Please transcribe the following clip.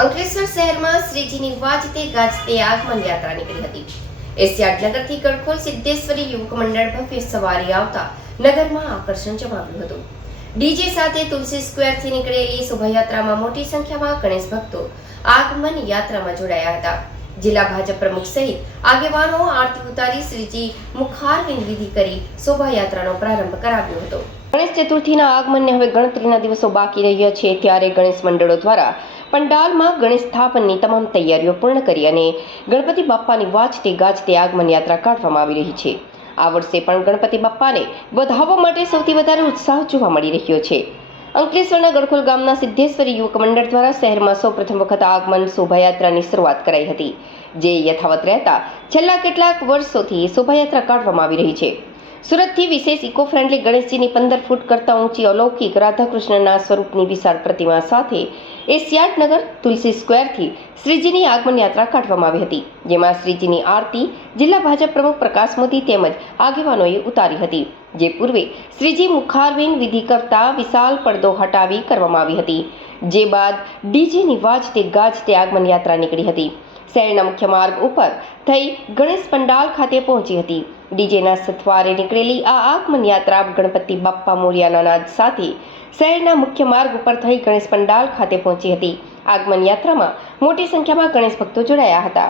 અંકલેશ્વર શહેરમાં શ્રીજીની વાજતે ગાજતે આગમન યાત્રા નીકળી હતી. એશિયાડ નગરથી ગડખોલ સિદ્ધેશ્વરી યુવક મંડળ ભવ્ય સવારી આવતા નગરમાં આકર્ષણ જમાવ્યું હતું. ડીજે સાથે તુલસી સ્ક્વેરથી નીકળેલી શોભાયાત્રામાં મોટી સંખ્યામાં ગણેશ ભક્તો આગમન યાત્રામાં જોડાયા હતા. જિલ્લા ભાજપ પ્રમુખ સહિત આગેવાનો આરતી ઉતારી શ્રીજી મુખારવિંદ વિધિ કરી શોભાયાત્રાનો પ્રારંભ કરાવ્યો હતો. ગણેશ ચતુર્થીના આગમનને હવે ગણતરીના દિવસો બાકી રહ્યા છે, ત્યારે ગણેશ મંડળો દ્વારા પંડાલમાં ગણેશ સ્થાપનની તમામ તૈયારીઓ પૂર્ણ કરી અને ગણપતિ બાપ્પાની વાજતે ગાજતે આગમન યાત્રા કાઢવામાં આવી રહી છે. આ વર્ષે પણ ગણપતિ બાપ્પાને વધાવવા માટે સૌથી વધારે ઉત્સાહ જોવા મળી રહ્યો છે. અંકલેશ્વરના ગળખોલ ગામના સિદ્ધેશ્વરી યુવક મંડળ દ્વારા શહેરમાં સૌપ્રથમ વખત આગમન શોભાયાત્રાની શરૂઆત કરાઈ હતી. જે યથાવત રહેતા છેલ્લા કેટલાક વર્ષોથી શોભાયાત્રા કાઢવામાં આવી રહી છે. સુરતથી વિશેષ ઇકો ફ્રેન્ડલી ગણેશજીની પંદર ફૂટ કરતાં ઊંચી અલૌકિક રાધાકૃષ્ણના સ્વરૂપની વિશાળ પ્રતિમા સાથે એશિયાટનગર તુલસી સ્ક્વેરથી શ્રીજીની આગમન યાત્રા કાઢવામાં આવી હતી, જેમાં શ્રીજીની આરતી જિલ્લા ભાજપ પ્રમુખ પ્રકાશ મોદી તેમજ આગેવાનોએ ઉતારી હતી, જે પૂર્વે શ્રીજી મુખારવિંદ વિધિ કરતા વિશાળ પડદો હટાવી કરવામાં આવી હતી, જે બાદ ડીજેની વાજતે ગાજતે આગમન યાત્રા નીકળી હતી. શહેરના મુખ્ય માર્ગ ઉપર થઈ ગણેશ પંડાલ ખાતે પહોંચી હતી. ડીજેના સથવારે નીકળેલી આ આગમન યાત્રા ગણપતિ બાપ્પા મોરિયાના નાદ સાથે શહેરના મુખ્ય માર્ગ ઉપર થઈ ગણેશ પંડાલ ખાતે પહોંચી હતી. આગમન યાત્રામાં મોટી સંખ્યામાં ગણેશ ભક્તો જોડાયા હતા.